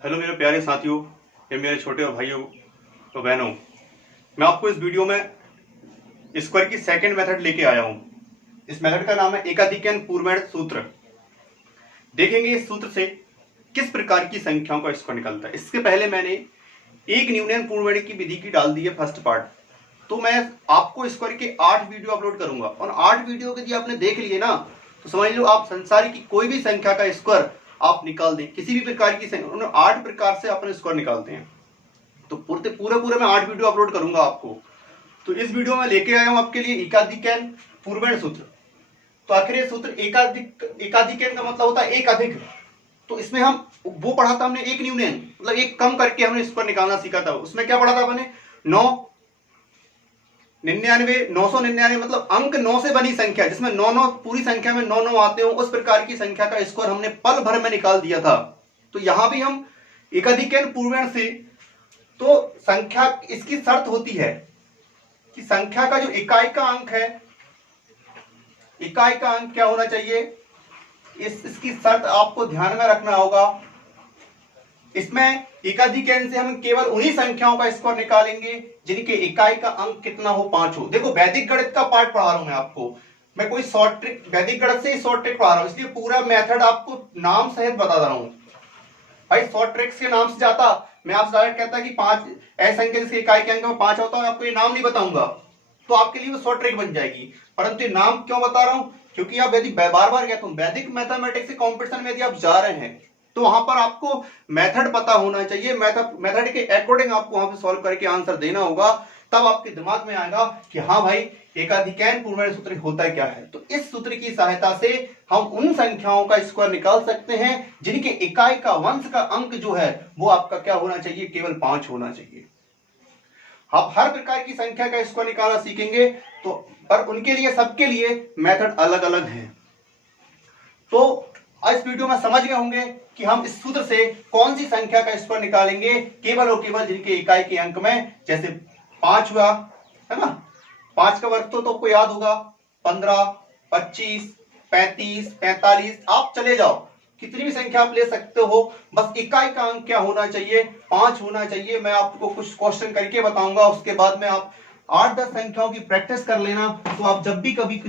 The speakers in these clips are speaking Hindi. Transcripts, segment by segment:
हेलो मेरे प्यारे साथियों या मेरे छोटे भाइयों और बहनों, मैं आपको इस वीडियो में स्क्वायर की सेकंड मेथड लेके आया हूं। इस मेथड का नाम है एकाधिकन पूर्वण सूत्र। देखेंगे इस सूत्र से किस प्रकार की संख्याओं का स्क्वायर निकलता है। इसके पहले मैंने एक न्यूनन पूर्वण की विधि की डाल दी है फर्स्ट पार्ट, तो मैं आपको स्क्वायर के 8 वीडियो अपलोड करूंगा और 8 वीडियो के यदि आपने देख लिए ना तो समझ लो आप संसार की कोई भी संख्या का स्क्वायर आप निकाल दें। किसी भी प्रकार की संख्या, उन्होंने 8 प्रकार से अपने स्क्वायर निकालते हैं। तो पूरे मैं 8 वीडियो अपलोड करूंगा आपको। तो इस वीडियो में लेके आया हूं आपके लिए एकाधिकन पूर्वण सूत्र। तो आखिर ये सूत्र एकाधिकन का मतलब होता है एक अधिक। तो इसमें हम वो पढ़ा था हमने एक न्यूनन, मतलब एक कम करके हमने स्क्वायर निकालना सीखा था। उसमें क्या पढ़ा था हमने 999 मतलब अंक 9 से बनी संख्या, जिसमें 9 पूरी संख्या में 9 आते हो, उस प्रकार की संख्या का स्क्वायर हमने पल भर में निकाल दिया था। तो यहां भी हम एकाधिकन पूर्वण से, तो संख्या इसकी शर्त होती है कि संख्या का जो इकाई का अंक है, इकाई का अंक क्या होना चाहिए, इसकी शर्त आपको ध्यान में रखना होगा। इसमें एकाधिकन से हम केवल उन्हीं संख्याओं का स्क्वायर निकालेंगे जिनके इकाई का अंक कितना हो, 5 हो। देखो वैदिक गणित का पार्ट पढ़ा रहा हूं मैं आपको, मैं कोई शॉर्ट ट्रिक, वैदिक गणित से ही शॉर्ट ट्रिक पढ़ा रहा हूं, इसलिए पूरा मेथड आपको नाम सहित बता रहा हूं। भाई शॉर्ट ट्रिक्स के नाम से जाता मैं आपसे डायरेक्ट कहता कि 5 ऐसी संख्या जिसकी इकाई के अंक में 5 होता है, आपको ये नाम नहीं बताऊंगा तो आपके लिए वो शॉर्ट ट्रिक बन जाएगी। परंतु ये नाम क्यों बता रहा हूं, क्योंकि आप यदि बार बार कहता हूं वैदिक मैथमेटिक्स के कॉम्पिटिशन में यदि आप जा रहे हैं तो वहां पर आपको मेथड पता होना चाहिए। मेथड के अकॉर्डिंग आपको वहां पे सॉल्व करके आंसर देना होगा, तब आपके दिमाग में आएगा कि हाँ भाई एकाधिकन पूर्वण सूत्र होता क्या है। तो इस सूत्र की सहायता से हम उन संख्याओं का स्क्वायर निकाल सकते हैं जिनके इकाई का वंश का अंक जो है वो आपका क्या होना चाहिए, केवल 5 होना चाहिए। आप हर प्रकार की संख्या का स्क्वायर निकालना सीखेंगे तो, पर उनके लिए सबके लिए मेथड अलग अलग है। तो इस वीडियो में समझ गए होंगे कि हम इस सूत्र से कौन सी संख्या का स्क्वायर निकालेंगे, केवल और केवल जिनके इकाई के अंक में, जैसे 5 हुआ है ना, 5 का वर्ग तो आपको याद होगा 15, 25, 35, 45, आप चले जाओ कितनी भी संख्या आप ले सकते हो, बस इकाई का अंक क्या होना चाहिए, 5 होना चाहिए। मैं आपको कुछ क्वेश्चन करके बताऊंगा, उसके बाद में आप 8-10 संख्याओं की प्रैक्टिस कर लेना। तो आप जब भी कभी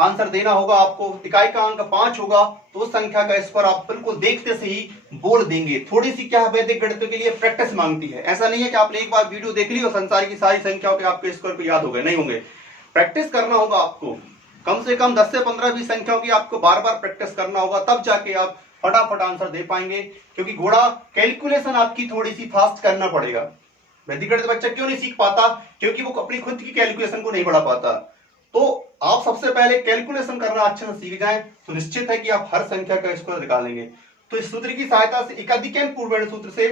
आंसर देना होगा, आपको इकाई का अंक 5 होगा तो उस संख्या का स्क्वायर आप बिल्कुल देखते से ही बोल देंगे। थोड़ी सी क्या वैदिक गणित के लिए प्रैक्टिस मांगती है, ऐसा नहीं है कि आपने एक बार वीडियो देख ली और संसार की सारी संख्याओं के आपके स्क्वायर को याद हो गए, नहीं होंगे। प्रैक्टिस करना होगा आपको, कम से कम 10 से 15-20 संख्याओं की आपको बार बार प्रैक्टिस करना होगा, तब जाके आप फटाफट आंसर दे पाएंगे। क्योंकि घोड़ा कैलकुलेशन आपकी थोड़ी सी फास्ट करना पड़ेगा। वैदिक गणित बच्चा क्यों नहीं सीख पाता, क्योंकि वो अपनी खुद की कैलकुलेशन को नहीं बढ़ा पाता। तो आप सबसे पहले कैलकुलेशन करना अच्छे से सीख जाएं तो निश्चित है कि आप हर संख्या का स्क्वायर निकालेंगे। तो इस सूत्र की सहायता से, एकाधिकन पूर्वण सूत्र से,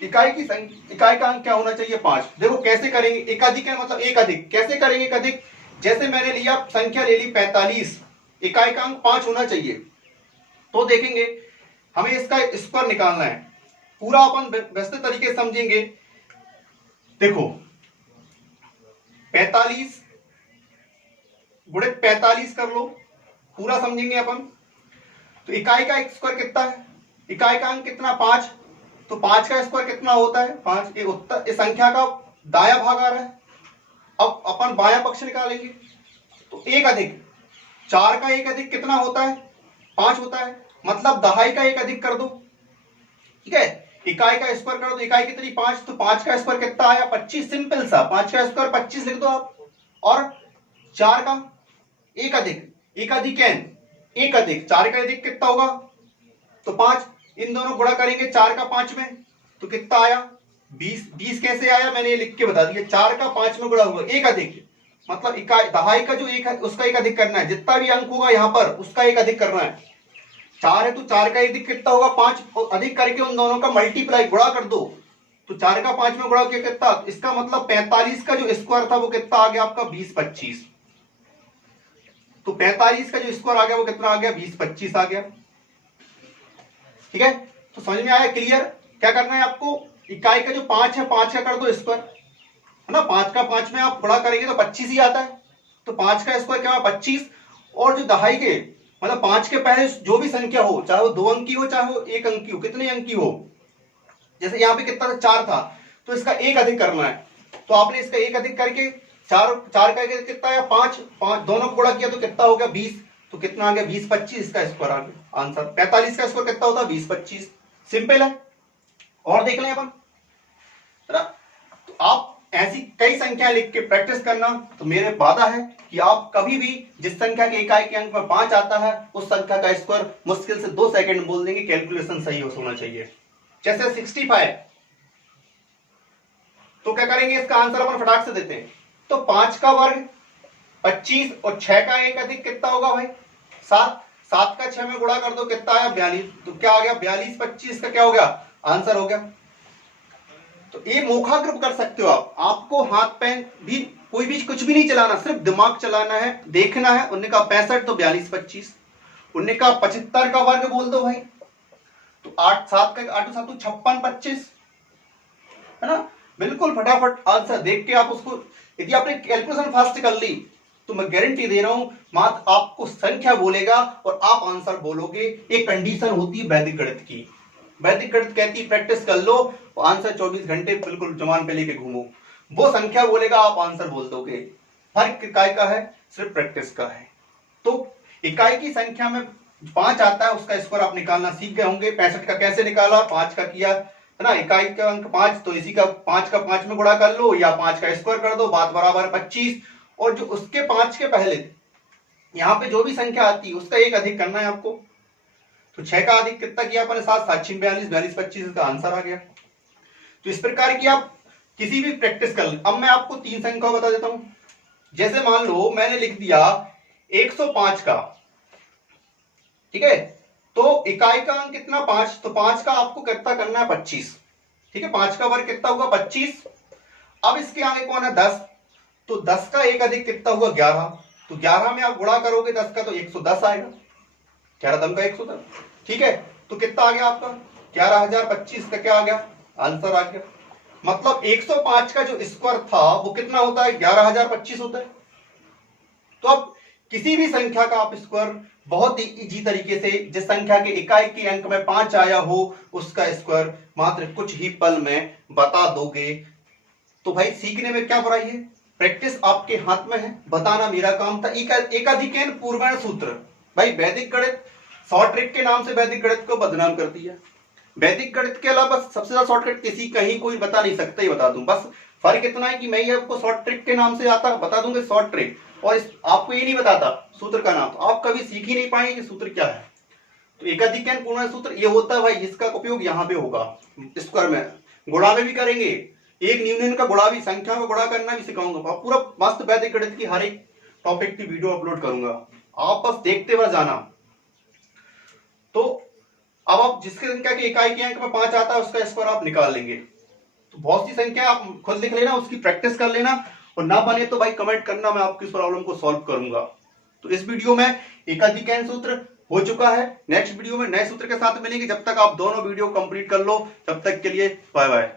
इकाई का अंक क्या होना चाहिए, 5। देखो कैसे करेंगे, एकाधिकन मतलब एक अधिक, कैसे करेंगे एक अधिक, जैसे मैंने लिया संख्या ले ली 45, इकाई का अंक 5 होना चाहिए, तो देखेंगे हमें इसका स्क्वायर निकालना है। पूरा अपन व्यवस्थित तरीके से समझेंगे। देखो 45 गुणित 45 कर लो, पूरा समझेंगे अपन। तो इकाई का स्क्वायर कितना है, इकाई का अंक कितना, 5, तो 5 का स्क्वायर कितना होता है, 5। ये उत्तर, इस संख्या का दाया भाग आ रहा है। अब अपन बाया पक्ष निकालेंगे तो एक अधिक 4 का एक अधिक कितना होता है, 5 होता है, मतलब दहाई का एक अधिक कर दो, ठीक है। इकाई का स्क्वायर कर दो, इकाई कितनी, 5, तो 5 का स्क्वायर कितना आया, 25। सिंपल सा 5 का स्क्वायर 25 लिख दो आप, और 4 का एक अधिक, एकाधिकन एक अधिक 4 का अधिक कितना होगा, तो 5। इन दोनों गुणा करेंगे 4 का 5 में तो कितना आया, 20। 20 कैसे आया, मैंने ये लिख के बता दिया, 4 का 5 में गुणा हुआ, एक अधिक, मतलब इकाई दहाई का जो एक है उसका एक अधिक करना है, जितना भी अंक होगा यहां पर उसका एक अधिक करना है। 4 है तो 4 का अधिक कितना होगा, 5 अधिक करके उन दोनों का मल्टीप्लाई गुणा कर दो, तो 4 का 5 में गुणा किया कितना, इसका मतलब 45 का जो स्क्वायर था वो कितना आ गया आपका, 20, 25। तो 45 का जो स्क्वायर आ गया वो कितना आ गया, 20, 25 आ गया, ठीक है। तो समझ में आया, क्लियर। क्या करना है आपको, इकाई का जो 5 है 5 का कर दो स्क्वायर, है ना, 5 का 5 में आप गुणा करेंगे तो 25 ही आता है, तो 5 का स्क्वायर क्या है, 25। और जो दहाई के मतलब 5 के पहले जो भी संख्या हो, चाहे वो 2 अंकी हो चाहे वो 1 अंकी हो, कितने अंकी हो, जैसे यहाँ पे कितना था, 4 था, तो इसका 1 अधिक करना है, तो आपने इसका 1 अधिक करके 4 का कितना है 5 दोनों को गुणा किया तो कितना हो गया 20, तो कितना आ गया 20 25, इसका स्क्वायर आ गया आंसर। 45 का स्क्वायर कितना होता है 20 25, सिंपल है। और देख लें अपन, है ना। तो आप ऐसी कई संख्याएं लिख के प्रैक्टिस करना, तो मेरे वादा है कि आप कभी भी जिस संख्या के इकाई के अंक में 5 आता है उस संख्या का स्क्वायर मुश्किल से 2 सेकंड में बोल देंगे, कैलकुलेशन सही होना चाहिए। जैसे 65, तो क्या करेंगे, इसका आंसर अपन फटाक से देते हैं, तो 5 का वर्ग 25 और 6 का 1 अधिक कितना होगा भाई 7, 7 का 6 में गुणा कर दो कितना आया 42, तो क्या आ गया 42 25 का क्या हो गया आंसर हो गया। तो ये मोखाग्र कर सकते हो आप, आपको हाथ पैन भी कोई भी कुछ भी नहीं चलाना, सिर्फ दिमाग चलाना है, देखना है। उन्होंने कहा 65 तो 42 25, उन्होंने कहा 75 का वर्ग बोल दो भाई, तो 8 7 का 8 7 56 25, है ना। बिल्कुल फटाफट आंसर देख के आप उसको, यदि आपने कैलकुलेशन फास्ट कर ली तो मैं गारंटी दे रहा हूं मात्र आपको संख्या बोलेगा और आप आंसर बोलोगे। एक कंडीशन होती है वैदिक गणित की, वैदिक गणित कहती है प्रैक्टिस कर लो और आंसर 24 घंटे बिल्कुल जुबान पे लेके घूमो, वो संख्या बोलेगा आप आंसर बोल दोगे। फर्क इकाई का है, सिर्फ प्रैक्टिस का है। तो इकाई की संख्या में 5 आता है उसका स्क्वायर आप निकालना सीख गए होंगे। 65 का कैसे निकाला, 5 का किया, है ना। इकाई का अंक 5, तो इसी का 5 का 5 में गुणा कर लो या 5 का स्क्वायर कर दो, बात बराबर 25। और जो उसके 5 के पहले यहाँ पे जो भी संख्या आती है उसका 1 अधिक करना है आपको। तो 6 का अधिक कितना किया अपने 7 7 42 42 25 का आंसर आ गया। तो इस प्रकार की आप किसी भी प्रैक्टिस कर। अब मैं आपको 3 संख्या बता देता हूं। जैसे मान लो मैंने लिख दिया 105 का, ठीक है, तो इकाई का अंक कितना 5, तो 5 का आपको कितना करना है 25, ठीक है। 5 का वर्ग कितना हुआ 25। अब इसके आगे कौन है 10, तो 10 का 1 अधिक कितना हुआ 11, तो 11 में आप गुणा करोगे 10 का तो 110 आएगा, 11 दम का 110, ठीक है। तो कितना आ गया आपका 11025 का क्या आ गया आंसर आ गया। मतलब 105 का जो स्क्वायर था वो कितना होता है 11025 होता है। तो अब किसी भी संख्या का आप स्क्वायर बहुत ही इजी तरीके से, जिस संख्या के इकाई के अंक में 5 आया हो उसका स्क्वायर मात्र कुछ ही पल में बता दोगे। तो भाई सीखने में क्या बुराई है, प्रैक्टिस आपके हाथ में है, बताना मेरा काम था। एकाधिकैन पूर्वण सूत्र, भाई वैदिक गणित शॉर्ट ट्रिक के नाम से वैदिक गणित को बदनाम कर दिया। वैदिक गणित के अलावा सबसे ज्यादा शॉर्टकट किसी कहीं कोई बता नहीं सकता, ही बता दूं। बस फर्क इतना है कि मैं ये आपको शॉर्ट ट्रिक के नाम से आता बता दूंगा शॉर्ट ट्रिक, और आपको ये नहीं बताता सूत्र का नाम, तो आप कभी सीख ही नहीं पाएंगे कि सूत्र क्या है। तो एकाधिकैन पूर्ण सूत्र ये होता है भाई, जिसका उपयोग यहाँ पे होगा स्क्वायर में, गुणा में भी करेंगे, एक न्यूनन का गुणा भी, संख्या में गुणा करना भी सिखाऊंगा। पूरा मस्त वैदिक गणित की हर एक टॉपिक की वीडियो अपलोड करूंगा, आप बस देखते हुए जाना। तो अब आप जिसके संख्या के इकाई के अंक में 5 आता है उसका स्क्वायर आप निकाल लेंगे। तो बहुत सी संख्या आप खुद लिख लेना, उसकी प्रैक्टिस कर लेना, और ना बने तो भाई कमेंट करना, मैं आपकी इस प्रॉब्लम को सॉल्व करूंगा। तो इस वीडियो में एकाधिकैन सूत्र हो चुका है, नेक्स्ट वीडियो में नए सूत्र के साथ मिलेंगे। जब तक आप दोनों वीडियो कंप्लीट कर लो, तब तक के लिए बाय बाय।